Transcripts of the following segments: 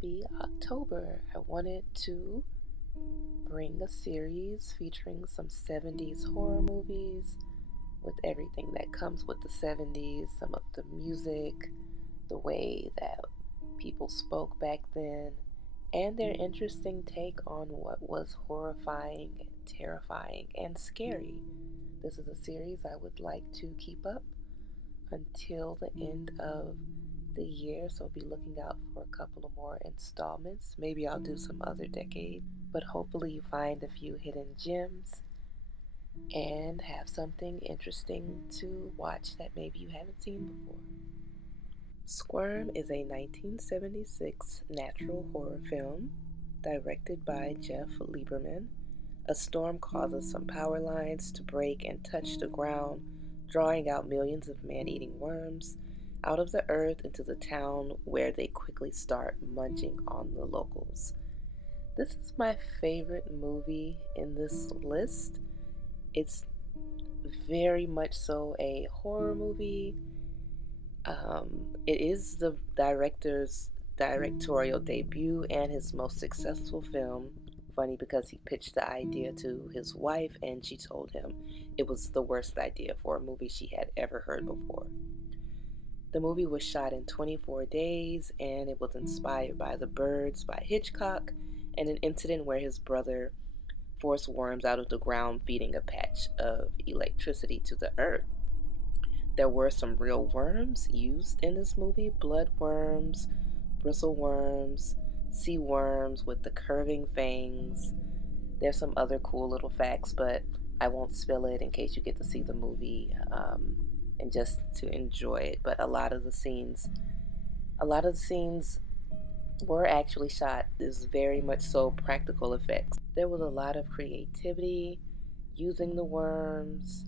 Happy October. I wanted to bring a series featuring some 70s horror movies with everything that comes with the 70s, some of the music, the way that people spoke back then, and their interesting take on what was horrifying, terrifying, and scary. This is a series I would like to keep up until the end of the year, so be looking out for a couple of more installments. Maybe I'll do some other decades, but hopefully you find a few hidden gems and have something interesting to watch that maybe you haven't seen before. Squirm is a 1976 natural horror film directed by Jeff Lieberman. A storm causes some power lines to break and touch the ground, drawing out millions of man-eating worms out of the earth into the town where they quickly start munching on the locals. This is my favorite movie in this list. It's very much so a horror movie. It is the director's directorial debut and his most successful film. Funny because he pitched the idea to his wife and she told him it was the worst idea for a movie she had ever heard before. The movie was shot in 24 days and it was inspired by The Birds by Hitchcock and an incident where his brother forced worms out of the ground feeding a patch of electricity to the earth. There were some real worms used in this movie: blood worms, bristle worms, sea worms with the curving fangs. There's some other cool little facts, but I won't spill it in case you get to see the movie and just to enjoy it. But a lot of the scenes were actually shot. This is very much so practical effects. There was a lot of creativity using the worms.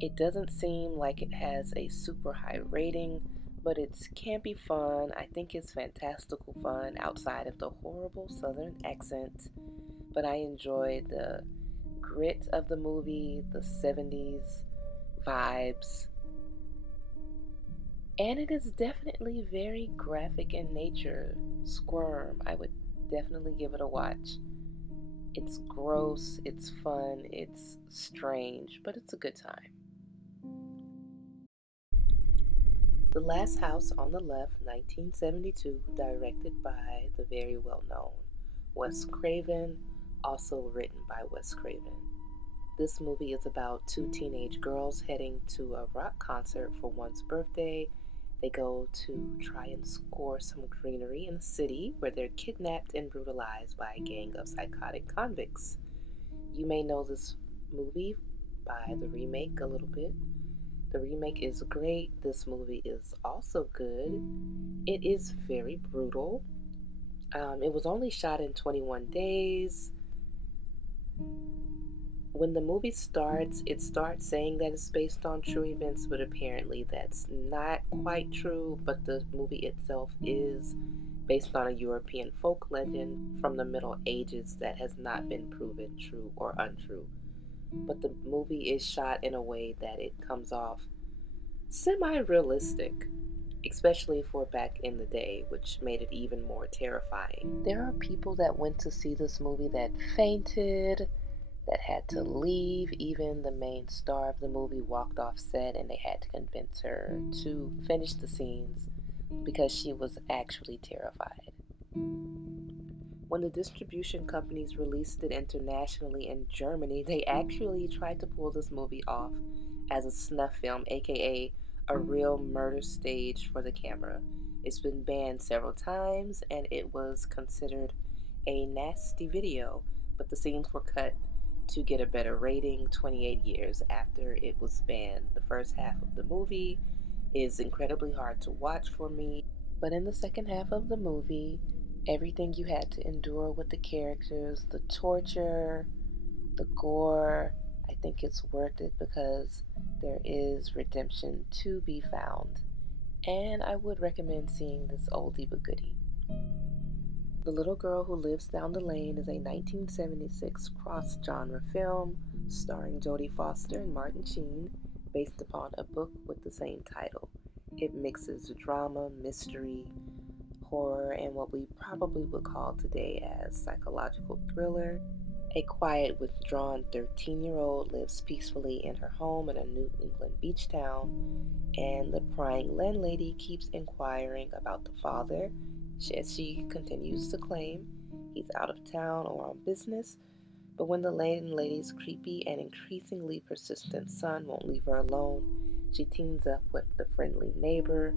It doesn't seem like it has a super high rating, but it's campy fun. I think it's fantastical fun outside of the horrible southern accent. But I enjoy the grit of the movie, the 70s vibes, and it is definitely very graphic in nature. Squirm, I would definitely give it a watch. It's gross, it's fun, it's strange, but it's a good time. The Last House on the Left, 1972, directed by the very well known Wes Craven, also written by Wes Craven. This movie is about two teenage girls heading to a rock concert for one's birthday. They go to try and score some greenery in the city where they're kidnapped and brutalized by a gang of psychotic convicts. You may know this movie by the remake a little bit. The remake is great. This movie is also good. It is very brutal. It was only shot in 21 days. When the movie starts, it starts saying that it's based on true events, but apparently that's not quite true. But the movie itself is based on a European folk legend from the Middle Ages that has not been proven true or untrue. But the movie is shot in a way that it comes off semi-realistic, especially for back in the day, which made it even more terrifying. There are people that went to see this movie that fainted, that had to leave. Even the main star of the movie walked off set and they had to convince her to finish the scenes because she was actually terrified. When the distribution companies released it internationally in Germany, they actually tried to pull this movie off as a snuff film, aka a real murder stage for the camera. It's been banned several times and it was considered a nasty video, but the scenes were cut to get a better rating 28 years after it was banned. The first half of the movie is incredibly hard to watch for me, but in the second half of the movie, everything you had to endure with the characters, the torture, the gore, I think it's worth it because there is redemption to be found. And I would recommend seeing this oldie but goodie. The Little Girl Who Lives Down the Lane is a 1976 cross-genre film starring Jodie Foster and Martin Sheen, based upon a book with the same title. It mixes drama, mystery, horror and what we probably would call today as psychological thriller. A quiet, withdrawn 13-year-old lives peacefully in her home in a New England beach town, and the prying landlady keeps inquiring about the father, as she continues to claim he's out of town or on business. But when the landlady's creepy and increasingly persistent son won't leave her alone, she teams up with the friendly neighbor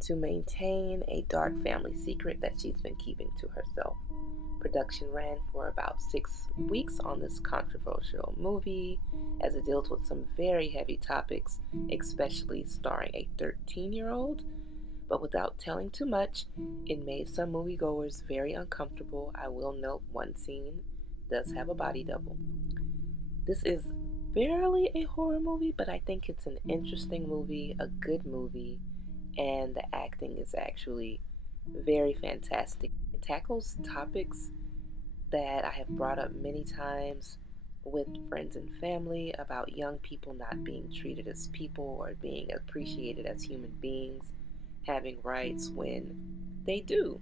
to maintain a dark family secret that she's been keeping to herself. Production ran for about 6 weeks on this controversial movie as it deals with some very heavy topics, especially starring a 13-year-old. But without telling too much, it made some moviegoers very uncomfortable. I will note one scene does have a body double. This is barely a horror movie, but I think it's an interesting movie, a good movie, and the acting is actually very fantastic. It tackles topics that I have brought up many times with friends and family about young people not being treated as people or being appreciated as human beings, having rights when they do.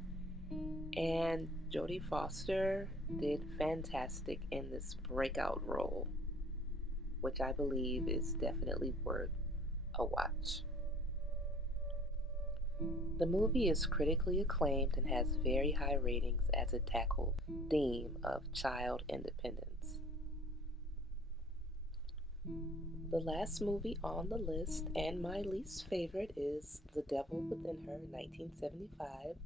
And Jodie Foster did fantastic in this breakout role, which I believe is definitely worth a watch. The movie is critically acclaimed and has very high ratings as it tackles the theme of child independence. The last movie on the list, and my least favorite, is The Devil Within Her, 1975,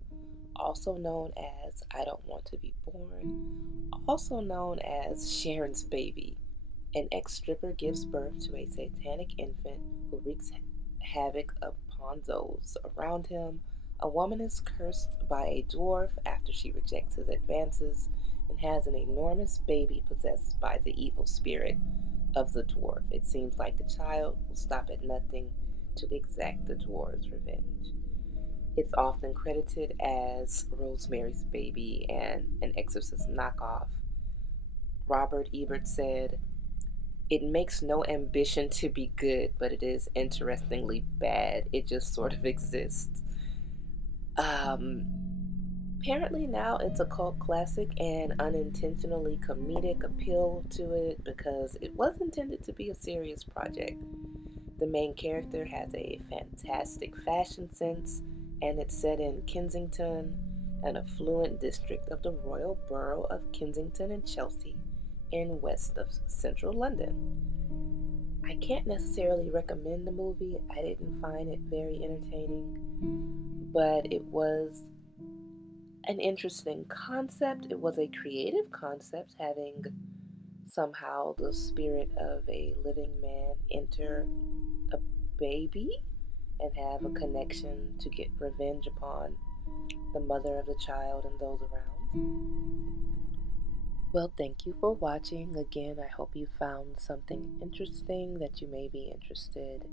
also known as I Don't Want to Be Born, also known as Sharon's Baby. An ex stripper gives birth to a satanic infant who wreaks havoc upon those around him. A woman is cursed by a dwarf after she rejects his advances and has an enormous baby possessed by the evil spirit of the dwarf. It seems like the child will stop at nothing to exact the dwarf's revenge. It's often credited as Rosemary's Baby and an Exorcist knockoff. Robert Ebert said, "It makes no ambition to be good, but it is interestingly bad. It just sort of exists." Um, Apparently now it's a cult classic and unintentionally comedic appeal to it because it was intended to be a serious project. The main character has a fantastic fashion sense, and it's set in Kensington, an affluent district of the Royal Borough of Kensington and Chelsea, in west of central London. I can't necessarily recommend the movie. I didn't find it very entertaining, but it was an interesting concept. It was a creative concept, having somehow the spirit of a living man enter a baby and have a connection to get revenge upon the mother of the child and those around. Well, thank you for watching. Again, I hope you found something interesting that you may be interested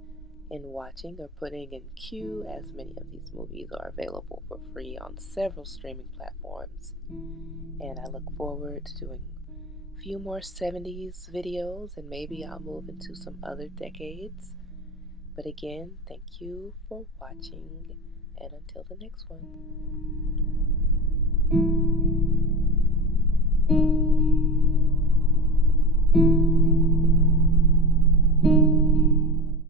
in watching or putting in queue, as many of these movies are available for free on several streaming platforms. And I look forward to doing a few more 70s videos, and maybe I'll move into some other decades. But again, thank you for watching, and until the next one.